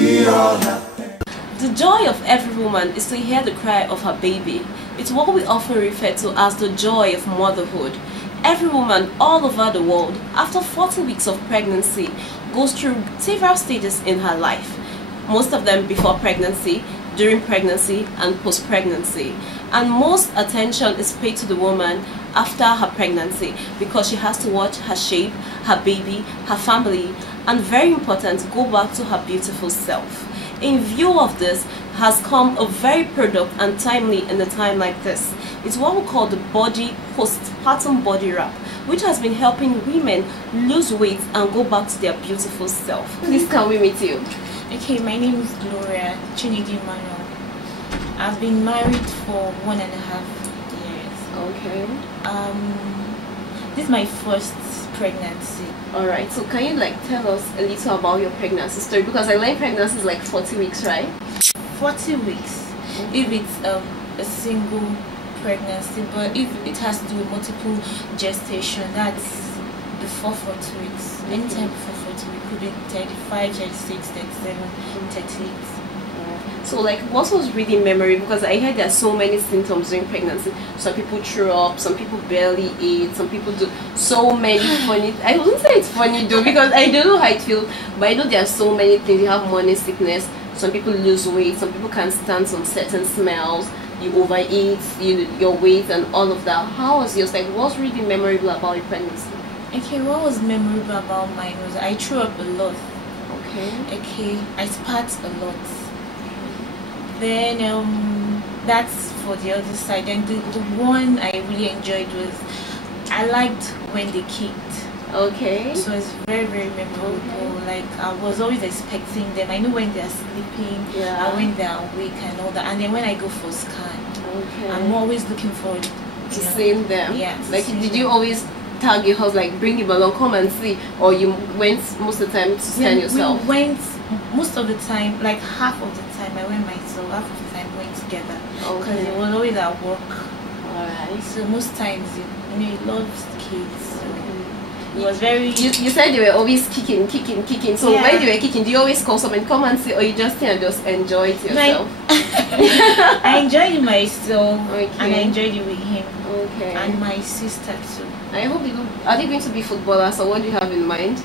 we all have. The joy of every woman is to hear the cry of her baby. It's what we often refer to as the joy of motherhood. Every woman all over the world, after 40 weeks of pregnancy, goes through several stages in her life. Most of them before pregnancy, during pregnancy, and post-pregnancy. And most attention is paid to the woman after her pregnancy because she has to watch her shape, her baby, her family, and very important, go back to her beautiful self. In view of this has come a very product and timely in a time like this. It's what we call the Post Partum Body Wrap, which has been helping women lose weight and go back to their beautiful self. Please can we meet you? Okay, my name is Gloria Emmanuel. I've been married for 1.5 years. Okay. This is my first pregnancy. Alright, so can you tell us a little about your pregnancy story? Because I learned pregnancy is 40 weeks, right? 40 weeks. Okay. If it's a single pregnancy, but if it has to do with multiple gestation, that's before 40 weeks. Anytime before 40 weeks, could be 35, 36, 37, 38. So what was really memorable? Because I heard there are so many symptoms during pregnancy. Some people throw up, some people barely eat, some people do so many funny. I wouldn't say it's funny though because I don't know how it feels, but I know there are so many things. You have morning sickness, some people lose weight, some people can't stand some certain smells, you overeat, your weight and all of that. How was yours? What's really memorable about your pregnancy? Okay, what was memorable about mine was I threw up a lot. Okay, I spat a lot. Then that's for the other side. And the one I really enjoyed was I liked when they kicked. Okay. So it's very, very memorable. I was always expecting them. I know when they're sleeping, yeah, and when they're awake and all that. And then when I go for scan, okay, I'm always looking forward to seeing them. Yeah. Did you always tag your husband, bring him along, come and see, or you went most of the time to scan yourself? We went most of the time, half of the time I went myself, half of the time we went together. Because he was always at work. Alright. So most times, he loves kids. So it was very... You said they were always kicking. So yeah, when they were kicking, do you always call someone, come and see, or you just stay and just enjoy it yourself? I enjoyed it myself, okay, and I enjoyed it with him. Okay. And my sister too. I hope are they going to be footballers, or what do you have in mind?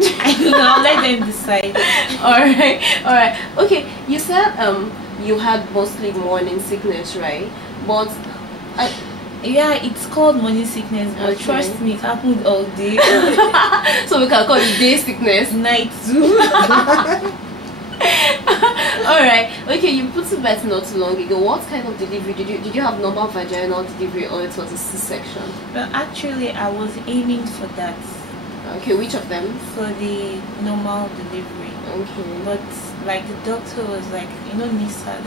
I don't know, let them decide. Alright. Okay, you said you had mostly morning sickness, right? But yeah, it's called morning sickness, but okay, trust me, it happened all day. So we can call it day sickness. Night too. Alright, okay, you put to bed not too long ago. What kind of delivery did you have? Normal vaginal delivery or it was a C-section? Well, actually I was aiming for that. Okay, which of them? For the normal delivery. Okay. But the doctor was NISA,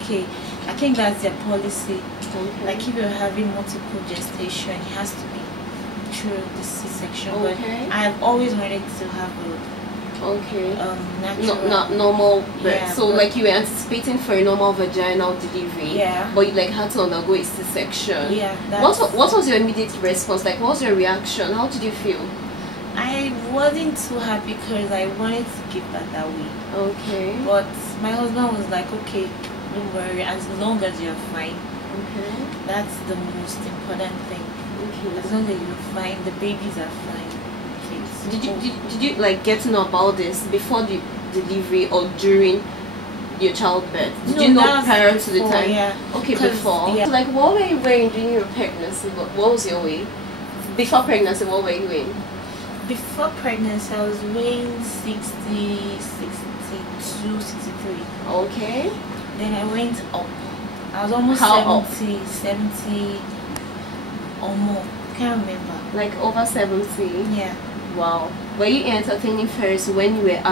okay, I think that's their policy. Okay. If you're having multiple gestation, it has to be through the C-section. Okay. But I've always wanted to have natural, not normal birth. Yeah, so you were anticipating for a normal vaginal delivery. Yeah. But you had to undergo a C-section. Yeah. What was your immediate response? What was your reaction? How did you feel? I wasn't too happy because I wanted to give back that way. Okay. But my husband was like, okay, don't worry, as long as you're fine. Okay. That's the most important thing. Okay. As long as you're fine, the babies are fine. Okay. Did you get to know about this before the delivery or during your childbirth? Did you know prior to the time? Yeah. Okay, before. Yeah. So what were you wearing during your pregnancy? What was your weight? Before pregnancy, what were you weighing? Before pregnancy, I was weighing 60, 62, 63. Okay. Then I went up. I was almost 70 or more. Can't remember. Over 70? Yeah. Wow. Were you entertaining first when you were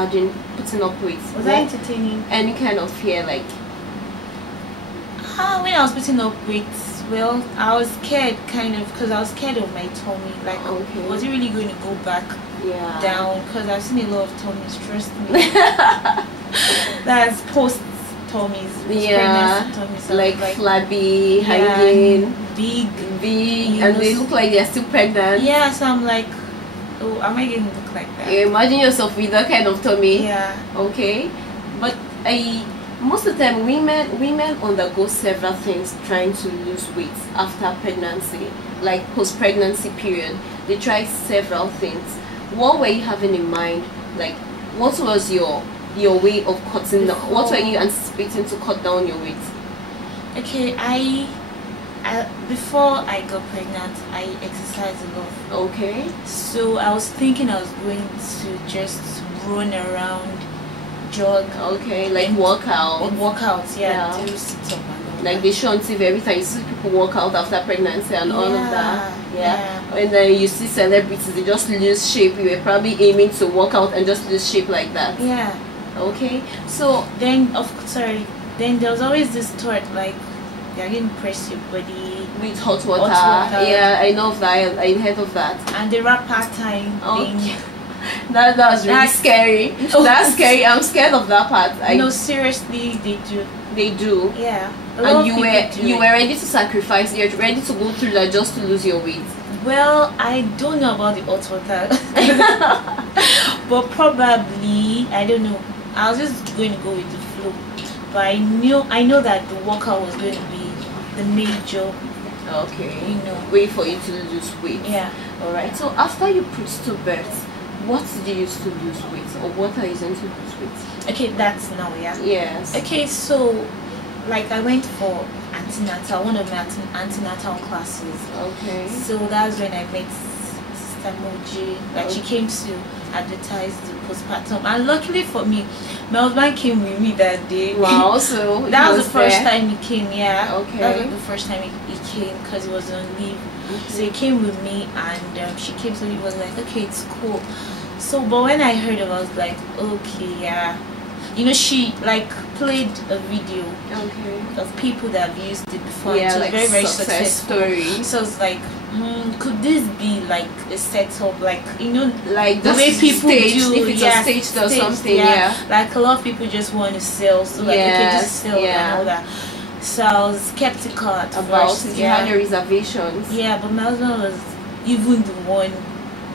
putting up weight? Was I entertaining? Any kind of fear, when I was putting up weight, well, I was scared because I was scared of my tummy. Okay, was it really going to go back down? Because I've seen a lot of tummies, trust me. That's post tummies. Yeah, tummies, flabby, hanging, big, and they look like they're still pregnant. Yeah, so I'm oh, am I going to look like that? You imagine yourself with that kind of tummy. Yeah. Okay. But most of the time women undergo several things trying to lose weight after pregnancy, like post-pregnancy period. They try several things. What were you having in mind? Like, what was your way of cutting down? What were you anticipating to cut down your weight? Okay, I before I got pregnant, I exercised a lot. Okay. So I was thinking I was going to just run around, jog. Okay, like workouts, Yeah. Do sit up and all like that. they show on TV every time you see people work out after pregnancy and all of that. Yeah. And then you see celebrities, they just lose shape. You were probably aiming to work out and just lose shape like that. Yeah. Okay. So Then then there was always this thought like you're going to press your body with hot water. water. Yeah, I know of that. I heard of that. and the wrapper time Okay. thing. That was really That's- scary. Oh. That's scary. I'm scared of that part. No, seriously, they do. They do. Yeah. A lot And of you people do were it. ready to sacrifice. You're ready to go through that just to lose your weight. Well, I don't know about the hot water, but probably I don't know. I was just going to go with the flow, but I know that the workout was going to be the major, Okay. way for you to lose weight. Yeah. All right. So after you put to birth, what did you use to lose weight, or what are you using to lose weight? Okay, that's now, yeah. Yes. Okay, so like I went for antenatal, one of my antenatal classes. Okay. So that's when I met Sister Moji. Like she came to advertise the postpartum, and luckily for me, my husband came with me that day. Wow. So that was the first time he came. Yeah. Okay. That was the first time he came because he was on leave. So he came with me, and she came. So he was like, okay, it's cool. So, but when I heard it, I was like, okay, yeah. She like played a video of people that have used it before. Yeah, it was like very, very success successful. story. So I was like, could this be like a setup, like like the way people staged, do? if it's a staged or something, yeah. Like a lot of people just want to sell, so like okay, just sell and all that. So I was skeptical at about first. it. You had your reservations. Yeah, but my husband was even the one.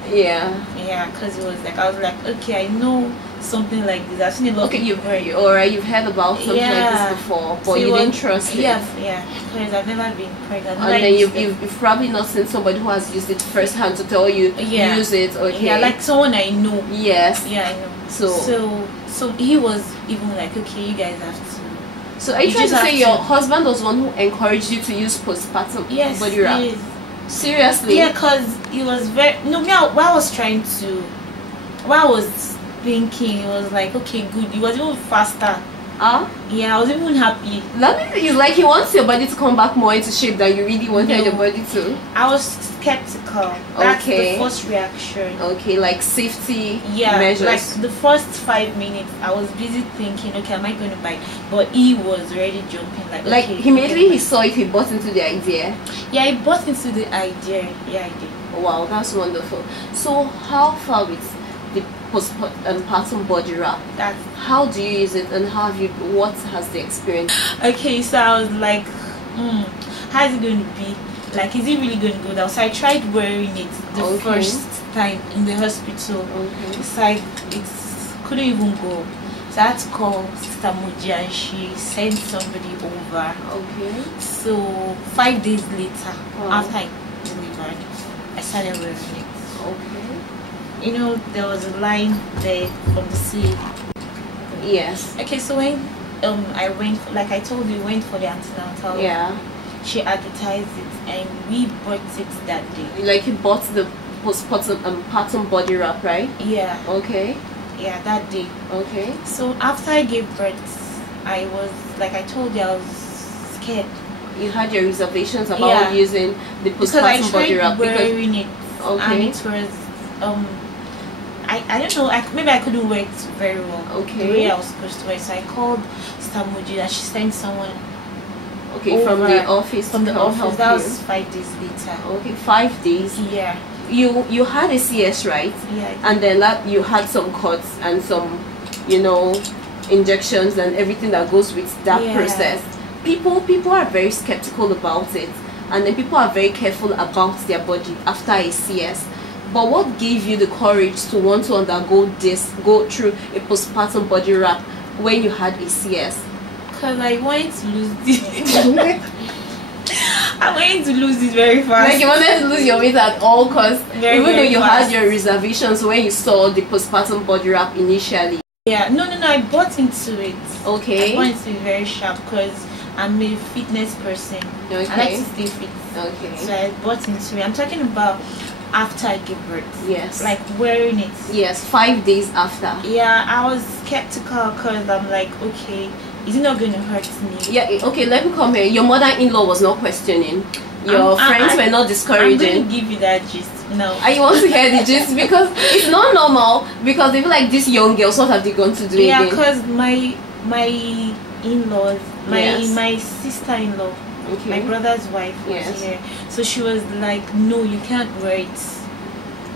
Yeah, because it was like I was like, okay, I know something like this. I've seen a lot. Okay, you've heard about something like this before, but So you didn't trust it. Yeah, because I've never been pregnant. And then you've probably not seen somebody who has used it firsthand to tell you use it. Okay. Yeah, like someone I know. Yes. Yeah, I know. So he was even like, okay, you guys have to. So are you trying to say your husband was one who encouraged you to use postpartum body wrap? Yes. Seriously? Yeah, because he was very what I was thinking, it was like, okay, good. He was even faster. Yeah, I was even happy. That means like he wants your body to come back more into shape than you really wanted your body to. I was skeptical. That's the first reaction. Okay, like safety measures. Like the first 5 minutes, I was busy thinking, okay, am I going to buy? But he was already jumping like okay, immediately he saw it, he bought into the idea. Yeah, he bought into the idea. Yeah, I did. Wow, that's wonderful. So how far with the postpartum body wrap? How do you use it, and what has the experience? Okay, so I was like, how's it going to be? Like, is it really going to go down? So I tried wearing it the first time in the hospital. It's like it couldn't even go. So I had to call Sister Moji, and she sent somebody over. So 5 days later, after I delivered, I started wearing it. There was a line there from the sleeve. Yes. Okay, so when I went, like I told you, went for the antenatal. Yeah. She advertised it, and we bought it that day. Like you bought the postpartum body wrap, right? Yeah. Okay. Yeah, that day. Okay. So after I gave birth, I was, like I told you, I was scared. You had your reservations about using the postpartum body wrap because I tried wearing it, and it was I don't know, maybe I couldn't wear it very well. The way I was supposed to wear it. So I called Sister Moji, and she sent someone. From the office. From the office. That was 5 days later. Okay, 5 days. Yeah. You had a CS, right? Yeah. And then you had some cuts and some, injections and everything that goes with that process. People are very skeptical about it, and then people are very careful about their body after a CS. But what gave you the courage to want to undergo this, go through a postpartum body wrap when you had a CS? Because I wanted to lose it. I wanted to lose it very fast. Like you wanted to lose your weight at all costs, even though you fast. had your reservations when you saw the postpartum body wrap initially. Yeah, no, I bought into it. Okay. I bought into it very sharp because I'm a fitness person. Okay. I like to stay fit. Okay. So I bought into it. I'm talking about after I gave birth. Yes. Like wearing it. Yes, 5 days after. Yeah, I was skeptical because I'm like, okay, is it not going to hurt me? Yeah, okay, let me come here. Your mother-in-law was not questioning. Your friends were not discouraging. I'm going to give you that gist. No. I want to hear the gist because it's not normal, because they feel like this young girls, what have they gone to do yeah, again? because my in-laws, Yes. my sister-in-law, Okay. my brother's wife was Yes. here. So she was like, no, you can't wear it.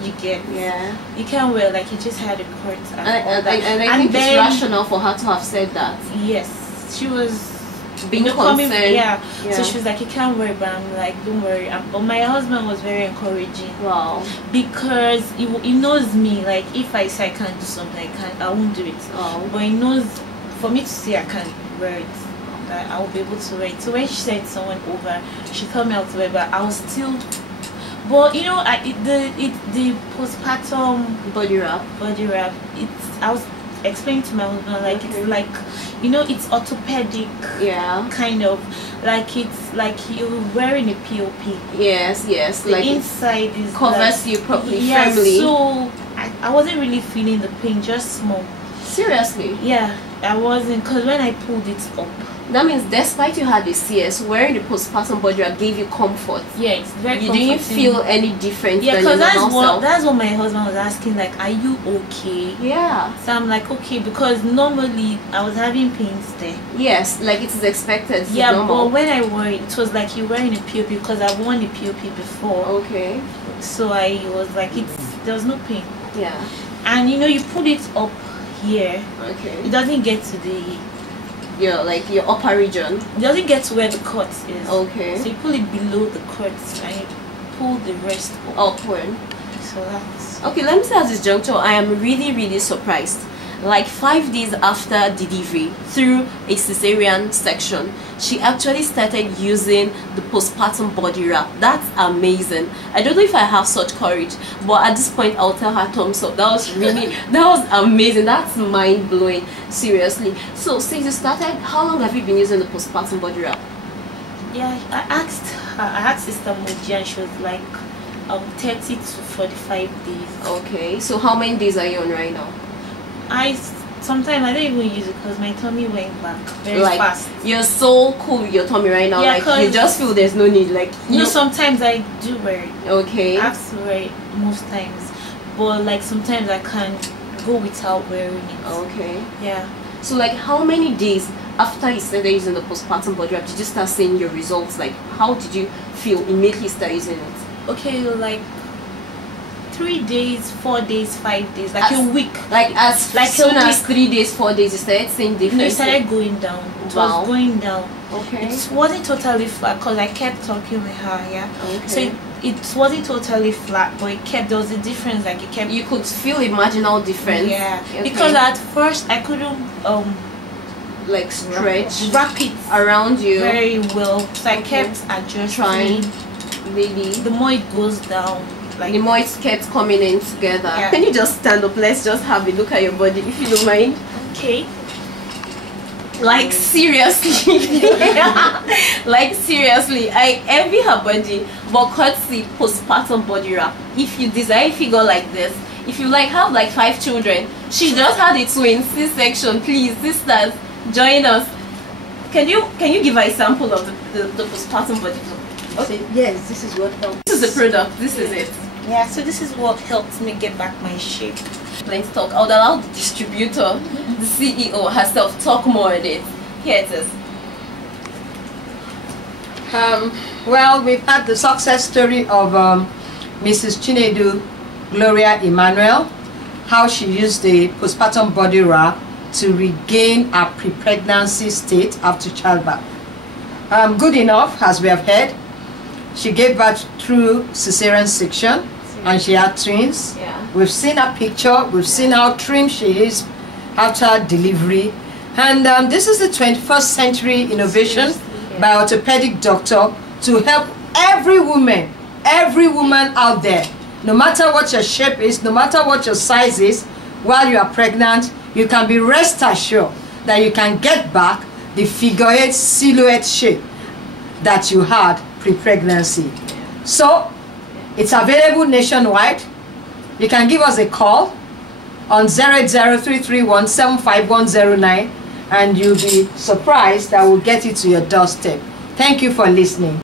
You get. Yeah. You can't wear, like, you just had a cut. And I think it's rational for her to have said that. Yes. She was Being concerned. Yeah. So she was like, you can't worry, but I'm like, don't worry. But my husband was very encouraging. Wow. Because he knows me. Like, if I say I can't do something, I won't do it. Oh. But he knows, for me to say I can't wear it, that I will be able to wear it. So when she said someone over, she told me how to wear it, but I was still. But you know, the postpartum Body wrap. I was explaining to my husband, like, it's like, you know, it's orthopedic. Yeah. Kind of like, it's like you're wearing a POP. Yes. The Like inside is covers like, you properly, yeah, firmly. So I wasn't really feeling the pain, just small. Seriously. Yeah, I wasn't, because when I pulled it up. That means despite you had a CS, wearing the postpartum body wrap gave you comfort. Yeah, it's very You comforting. didn't feel any different. Yeah, than your because normal self. that's what my husband was asking, like, are you okay? Yeah. So I'm like, okay, because normally I was having pains there. Yes, like it is expected. It's Yeah, normal. but when I wore it, it was like you're wearing a POP, because I've worn a POP before. Okay. So I was like, there was no pain. Yeah. And you know, you put it up here. Okay. It doesn't get to your upper region. It doesn't get to where the cut is. Okay. So you pull it below the cut and you pull the rest up. Upward. So that's Okay, let me say at this juncture, I am really surprised. Like 5 days after delivery, through a cesarean section, she actually started using the postpartum body wrap. That's amazing. I don't know if I have such courage, but at this point I'll tell her thumbs up. That was amazing. That's mind-blowing, seriously. So since you started, how long have you been using the postpartum body wrap? yeah. I asked Sister Moji, and she was like 30 to 45 days. Okay, so how many days are you on right now? Sometimes I don't even use it because my tummy went back very fast. You're so cool with your tummy right now. Yeah, like you just feel there's no need. Like sometimes I do wear it. Okay. I have to wear it most times, but like sometimes I can't go without wearing it. Okay. Yeah. So like how many days after you started using the postpartum body wrap did you start seeing your results? Like how did you feel immediately start using it? Okay, like 3 days, 4 days, 5 days, like a week. Like soon as 3 days, 4 days, you started seeing difference. No, it started going down. It was going down. Okay. It wasn't totally flat because I kept talking with her. Yeah. Okay. So it wasn't totally flat, but there was a difference. Like it kept. You could feel a marginal difference. Yeah. Okay. Because at first I couldn't like wrap it around you very well. So I kept adjusting. Trying. Really. The more it goes down, like the more it kept coming in together. Yeah. Can you just stand up? Let's just have a look at your body, if you don't mind. Okay. Like seriously. Like seriously, I envy her body, but courtesy postpartum body wrap. If you desire a figure like this, if you like have like 5 children, she just had a twin C-section. Please, sisters, join us. Can you give her a sample of the postpartum body wrap? Okay. Yes, this is what helps. This is the product. This is it. Yeah, so this is what helped me get back my shape. Let's talk. I would allow the distributor, the CEO herself, talk more on it. Here it is. Well, we've had the success story of Mrs. Chinedu Gloria Emmanuel, how she used the postpartum body wrap to regain her pre-pregnancy state after childbirth. Good enough, as we have heard. She gave birth through cesarean section. and she had twins. Yeah. We've seen her picture, we've seen how trim she is after delivery. And this is the 21st century innovation by orthopedic doctor to help every woman out there, no matter what your shape is, no matter what your size is, while you are pregnant, you can be rest assured that you can get back the figure-8 silhouette shape that you had pre-pregnancy. So it's available nationwide. You can give us a call on 08033175109 and you'll be surprised that we'll get it to your doorstep. Thank you for listening.